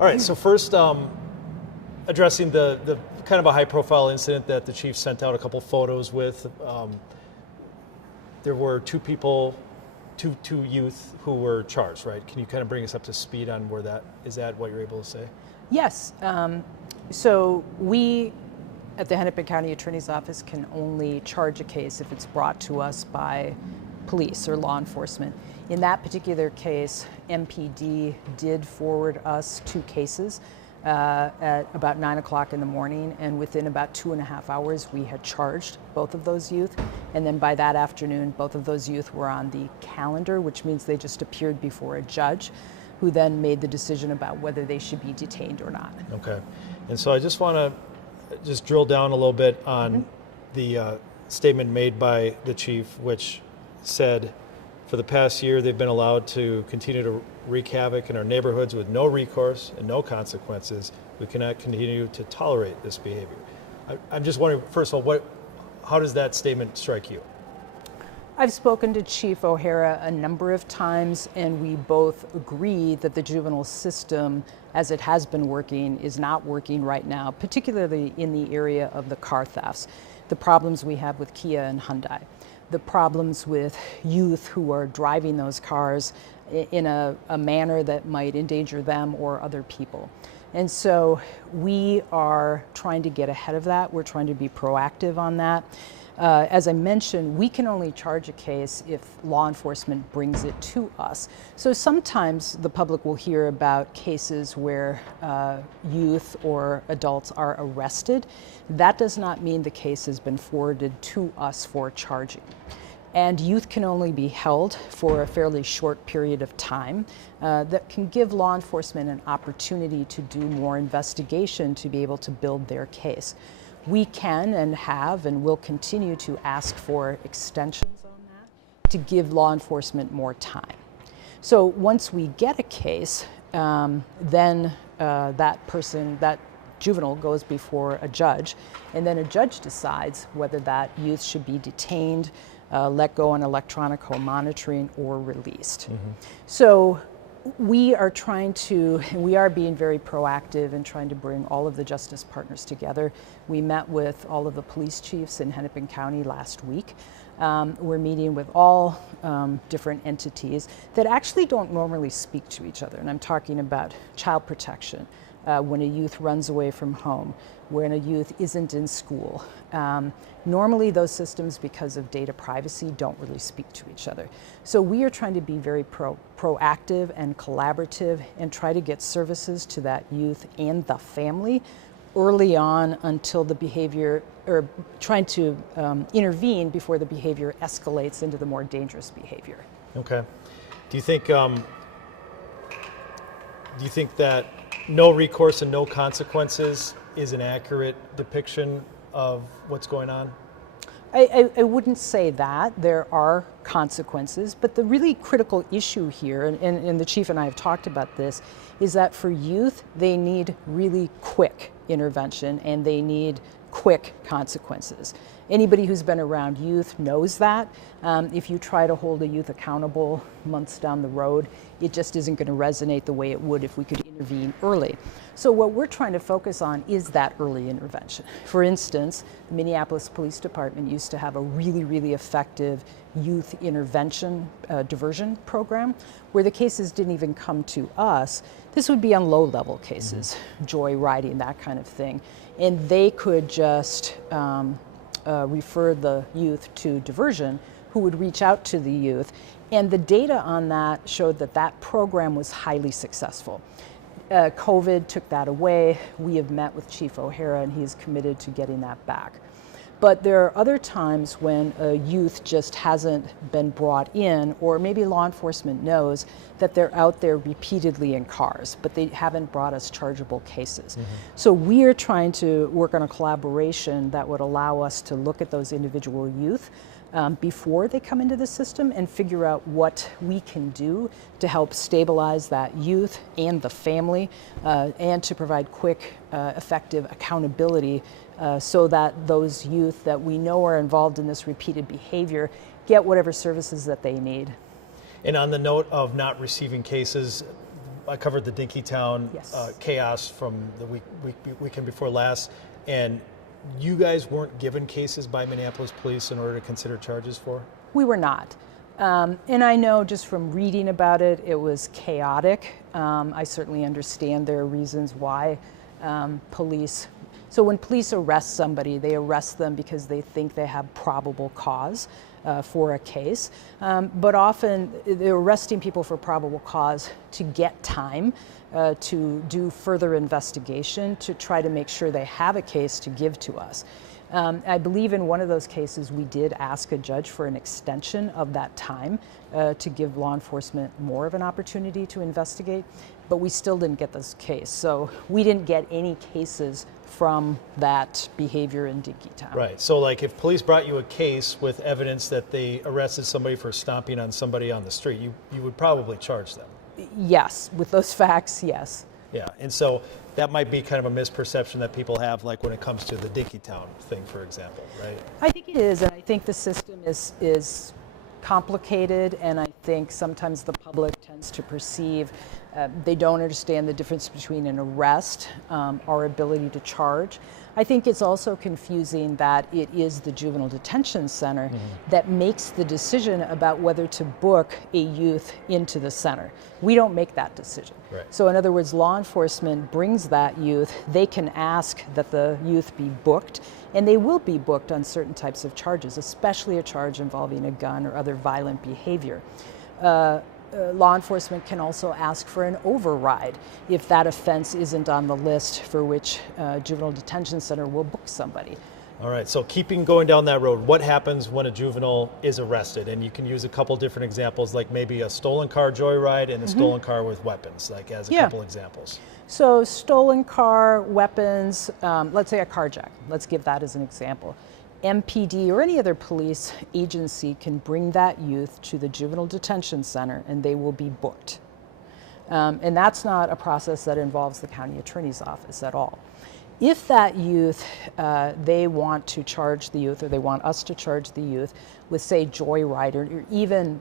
All right, so first, addressing the kind of a high-profile incident that the chief sent out a couple photos with. There were two youth who were charged, right? Can you kind of bring us up to speed on where that is at, what you're able to say? Yes. So we at the Hennepin County Attorney's Office can only charge a case if it's brought to us by police or law enforcement. In that particular case, MPD did forward us 2 cases at about 9 o'clock in the morning, and within about 2.5 hours we had charged both of those youth, and then by that afternoon both of those youth were on the calendar, which means they just appeared before a judge who then made the decision about whether they should be detained or not. Okay, and so I just want to drill down a little bit on the statement made by the chief, which said for the past year they've been allowed to continue to wreak havoc in our neighborhoods with no recourse and no consequences. We cannot continue to tolerate this behavior. I'm just wondering, first of all, how does that statement strike you? I've spoken to Chief O'Hara a number of times, and we both agree that the juvenile system, as it has been working, is not working right now, particularly in the area of the car thefts, the problems we have with Kia and Hyundai, the problems with youth who are driving those cars in a manner that might endanger them or other people. And so we are trying to get ahead of that. We're trying to be proactive on that. As I mentioned, we can only charge a case if law enforcement brings it to us. So sometimes the public will hear about cases where youth or adults are arrested. That does not mean the case has been forwarded to us for charging. And youth can only be held for a fairly short period of time that can give law enforcement an opportunity to do more investigation to be able to build their case. We can and have and will continue to ask for extensions on that to give law enforcement more time. So once we get a case, then that juvenile goes before a judge, and then a judge decides whether that youth should be detained, let go on electronic home monitoring, or released. So we are being very proactive in trying to bring all of the justice partners together. We met with all of the police chiefs in Hennepin County last week. We're meeting with all different entities that actually don't normally speak to each other. And I'm talking about child protection, when a youth runs away from home, when a youth isn't in school. Normally those systems, because of data privacy, don't really speak to each other. So we are trying to be very proactive and collaborative and try to get services to that youth and the family early on until the behavior, or trying to intervene before the behavior escalates into the more dangerous behavior. Okay. Do you think that no recourse and no consequences is an accurate depiction of what's going on? I wouldn't say that. There are consequences, but the really critical issue here, and the chief and I have talked about this, is that for youth, they need really quick intervention and they need quick consequences. Anybody who's been around youth knows that. If you try to hold a youth accountable months down the road, it just isn't going to resonate the way it would if we could intervene early. So what we're trying to focus on is that early intervention. For instance, the Minneapolis Police Department used to have a really, really effective youth intervention diversion program where the cases didn't even come to us. This would be on low-level cases, joyriding, that kind of thing. And they could just refer the youth to diversion, who would reach out to the youth. And the data on that showed that that program was highly successful. COVID took that away. We have met with Chief O'Hara and he is committed to getting that back. But there are other times when a youth just hasn't been brought in, or maybe law enforcement knows that they're out there repeatedly in cars, but they haven't brought us chargeable cases. So we are trying to work on a collaboration that would allow us to look at those individual youth before they come into the system and figure out what we can do to help stabilize that youth and the family and to provide quick, effective accountability so that those youth that we know are involved in this repeated behavior get whatever services that they need. And on the note of not receiving cases, I covered the Dinkytown Yes. chaos from the weekend before last, and you guys weren't given cases by Minneapolis police in order to consider charges for? We were not. And I know just from reading about it, it was chaotic. I certainly understand there are reasons why police. So when police arrest somebody, they arrest them because they think they have probable cause for a case. But often they're arresting people for probable cause to get time to do further investigation to try to make sure they have a case to give to us. I believe in one of those cases we did ask a judge for an extension of that time to give law enforcement more of an opportunity to investigate, but we still didn't get this case. So we didn't get any cases from that behavior in Dinkytown. Right. So like if police brought you a case with evidence that they arrested somebody for stomping on somebody on the street, you would probably charge them. Yes, with those facts, yes. Yeah, and so that might be kind of a misperception that people have, like when it comes to the Dinkytown thing, for example, right? I think it is, and I think the system is complicated, and I think sometimes the public tends to perceive they don't understand the difference between an arrest, our ability to charge. I think it's also confusing that it is the Juvenile Detention Center that makes the decision about whether to book a youth into the center. We don't make that decision. Right. So in other words, law enforcement brings that youth, they can ask that the youth be booked, and they will be booked on certain types of charges, especially a charge involving a gun or other violent behavior. Law enforcement can also ask for an override if that offense isn't on the list for which Juvenile Detention Center will book somebody. All right, so keeping going down that road, what happens when a juvenile is arrested? And you can use a couple different examples, like maybe a stolen car joyride and a stolen car with weapons, like as a couple examples. So stolen car, weapons, let's say a carjack. Let's give that as an example. MPD or any other police agency can bring that youth to the Juvenile Detention Center and they will be booked. And that's not a process that involves the county attorney's office at all. If that youth, they want to charge the youth, or they want us to charge the youth with, say, joyride or even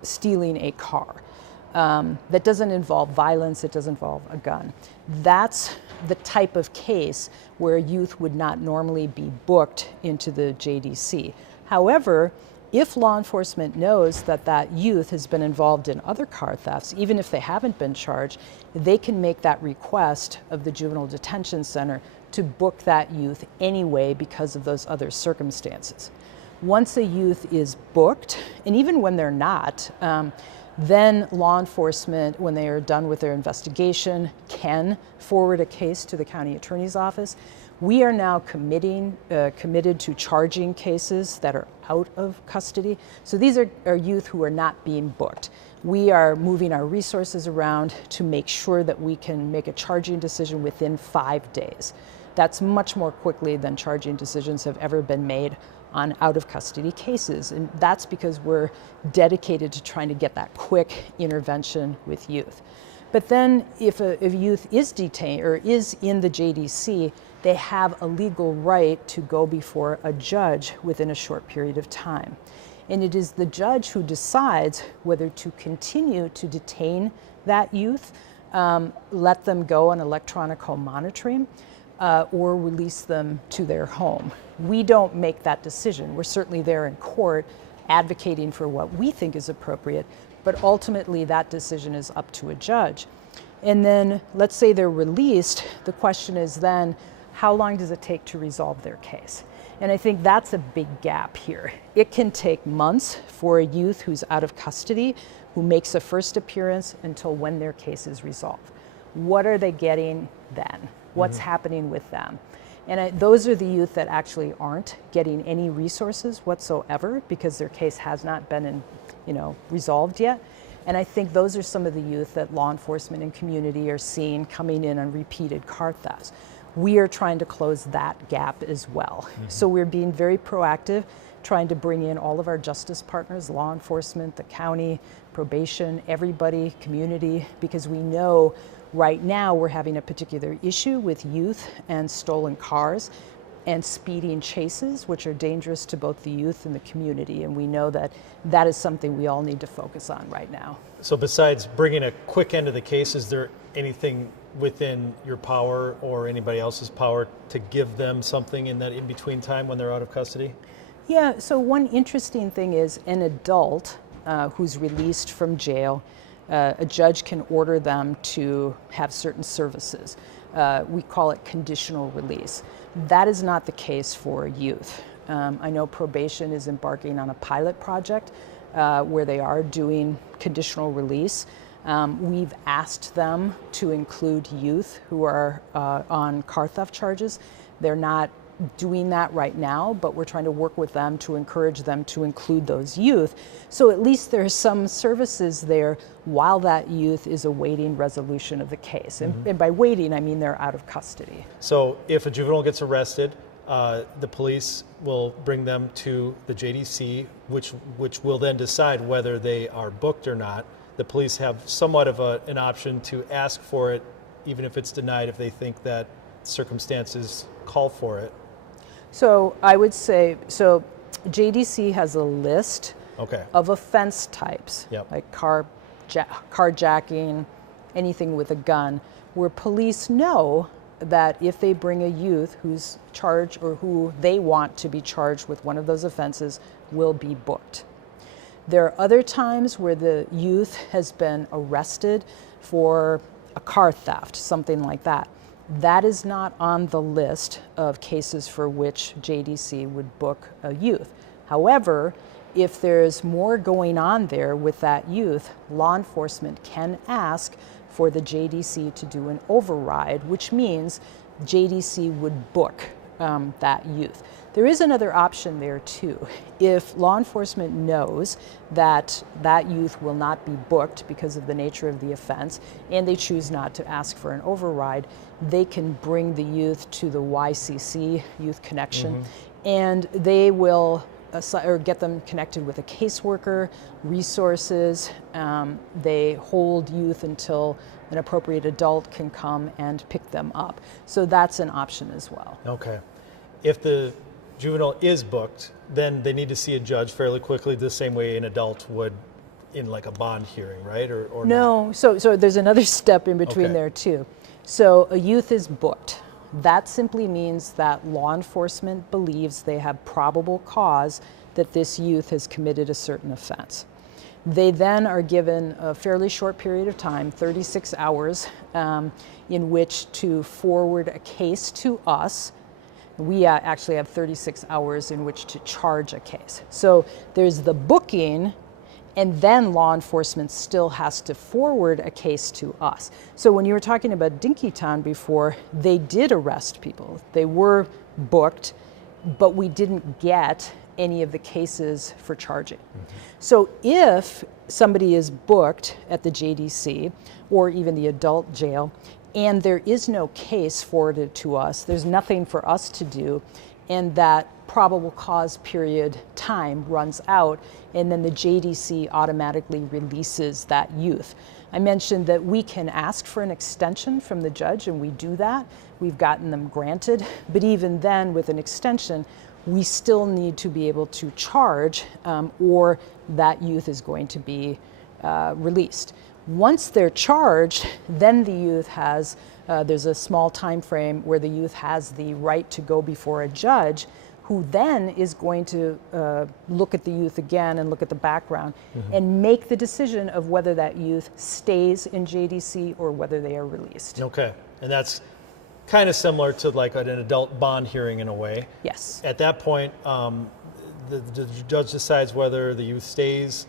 stealing a car, that doesn't involve violence, it doesn't involve a gun. That's the type of case where a youth would not normally be booked into the JDC. However, if law enforcement knows that that youth has been involved in other car thefts, even if they haven't been charged, they can make that request of the Juvenile Detention Center to book that youth anyway because of those other circumstances. Once a youth is booked, and even when they're not, then law enforcement, when they are done with their investigation, can forward a case to the county attorney's office. We are now committed to charging cases that are out of custody. So these are youth who are not being booked. We are moving our resources around to make sure that we can make a charging decision within 5 days. That's much more quickly than charging decisions have ever been made on out of custody cases. And that's because we're dedicated to trying to get that quick intervention with youth. But then if a youth is detained or is in the JDC, they have a legal right to go before a judge within a short period of time. And it is the judge who decides whether to continue to detain that youth, let them go on electronic home monitoring, or release them to their home. We don't make that decision. We're certainly there in court advocating for what we think is appropriate, but ultimately that decision is up to a judge. And then let's say they're released, the question is then, how long does it take to resolve their case? And I think that's a big gap here. It can take months for a youth who's out of custody, who makes a first appearance, until when their case is resolved. What are they getting then? What's happening with them? And those are the youth that actually aren't getting any resources whatsoever because their case has not been resolved yet. And I think those are some of the youth that law enforcement and community are seeing coming in on repeated car thefts. We are trying to close that gap as well. So we're being very proactive, trying to bring in all of our justice partners, law enforcement, the county, probation, everybody, community, because we know right now we're having a particular issue with youth and stolen cars. and speeding chases, which are dangerous to both the youth and the community. And we know that that is something we all need to focus on right now. So besides bringing a quick end to the case, is there anything within your power or anybody else's power to give them something in that in-between time when they're out of custody? Yeah, so one interesting thing is an adult who's released from jail, a judge can order them to have certain services. We call it conditional release. That is not the case for youth. I know probation is embarking on a pilot project where they are doing conditional release. We've asked them to include youth who are on car theft charges. They're not doing that right now, but we're trying to work with them to encourage them to include those youth. So at least there's some services there while that youth is awaiting resolution of the case. And by waiting, I mean they're out of custody. So if a juvenile gets arrested, the police will bring them to the JDC, which will then decide whether they are booked or not. The police have somewhat of an option to ask for it, even if it's denied, if they think that circumstances call for it. So I would say, so JDC has a list Okay. of offense types, Yep. like carjacking, anything with a gun, where police know that if they bring a youth who's charged or who they want to be charged with one of those offenses, will be booked. There are other times where the youth has been arrested for a car theft, something like that. That is not on the list of cases for which JDC would book a youth. However, if there's more going on there with that youth, law enforcement can ask for the JDC to do an override, which means JDC would book that youth. There is another option there too. If law enforcement knows that that youth will not be booked because of the nature of the offense and they choose not to ask for an override, they can bring the youth to the YCC, Youth Connection, and they will or get them connected with a caseworker, resources. They hold youth until an appropriate adult can come and pick them up. So that's an option as well. Okay. If the juvenile is booked, then they need to see a judge fairly quickly, the same way an adult would in like a bond hearing, right? Or no, so there's another step in between Okay. there too. So a youth is booked. That simply means that law enforcement believes they have probable cause that this youth has committed a certain offense. They then are given a fairly short period of time, 36 hours, in which to forward a case to us. We actually have 36 hours in which to charge a case. So there's the booking, and then law enforcement still has to forward a case to us. So when you were talking about Dinkytown before, they did arrest people. They were booked, but we didn't get any of the cases for charging. So if somebody is booked at the JDC or even the adult jail, and there is no case forwarded to us, there's nothing for us to do, and that probable cause period time runs out, and then the JDC automatically releases that youth. I mentioned that we can ask for an extension from the judge, and we do that. We've gotten them granted, but even then with an extension, we still need to be able to charge, or that youth is going to be released. Once they're charged, then the youth has, there's a small time frame where the youth has the right to go before a judge, who then is going to look at the youth again and look at the background and make the decision of whether that youth stays in JDC or whether they are released. Okay, and that's kind of similar to like an adult bond hearing in a way. Yes. At that point, the judge decides whether the youth stays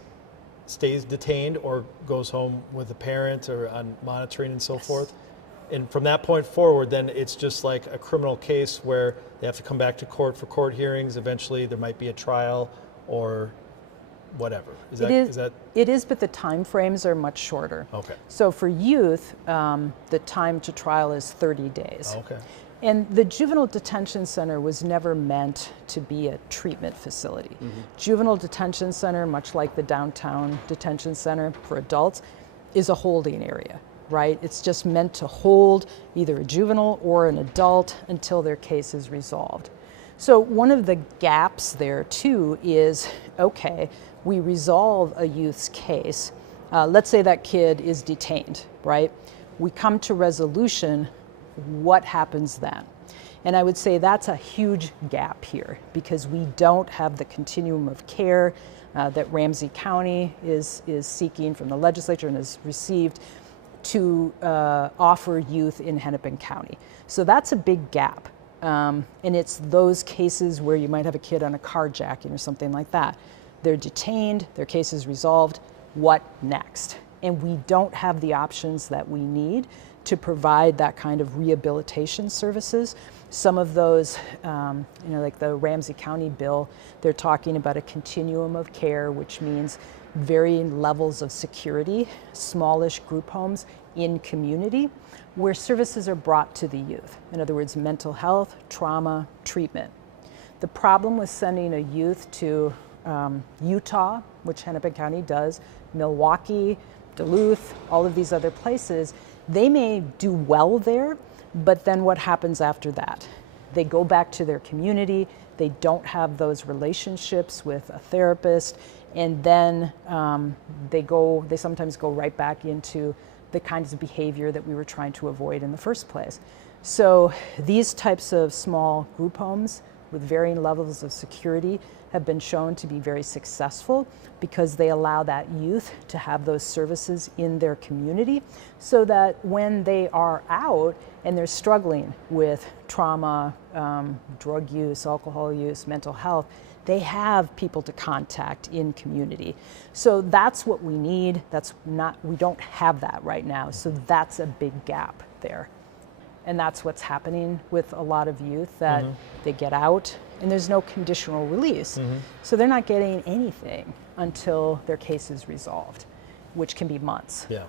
detained or goes home with a parent or on monitoring and so forth. And from that point forward, then it's just like a criminal case where they have to come back to court for court hearings. Eventually, there might be a trial or whatever. Is that? It is, but the time frames are much shorter. Okay. So for youth, the time to trial is 30 days. Okay. And the juvenile detention center was never meant to be a treatment facility. Juvenile detention center, much like the downtown detention center for adults, is a holding area, right? It's just meant to hold either a juvenile or an adult until their case is resolved. So one of the gaps there too is, okay, we resolve a youth's case. Let's say that kid is detained, right? We come to resolution, what happens then? And I would say that's a huge gap here because we don't have the continuum of care that Ramsey County is seeking from the legislature and has received to offer youth in Hennepin County. So that's a big gap. And it's those cases where you might have a kid on a carjacking or something like that. They're detained, their case is resolved, what next? And we don't have the options that we need to provide that kind of rehabilitation services. Some of those, like the Ramsey County bill, they're talking about a continuum of care, which means varying levels of security, smallish group homes in community, where services are brought to the youth. In other words, mental health, trauma, treatment. The problem with sending a youth to Utah, which Hennepin County does, Milwaukee, Duluth, all of these other places, they may do well there, but then what happens after that? They go back to their community, they don't have those relationships with a therapist, and then they sometimes go right back into the kinds of behavior that we were trying to avoid in the first place. So these types of small group homes with varying levels of security have been shown to be very successful because they allow that youth to have those services in their community so that when they are out and they're struggling with trauma, drug use, alcohol use, mental health, they have people to contact in community. So that's what we need. We don't have that right now. So that's a big gap there. And that's what's happening with a lot of youth, that they get out and there's no conditional release. So they're not getting anything until their case is resolved, which can be months. Yeah.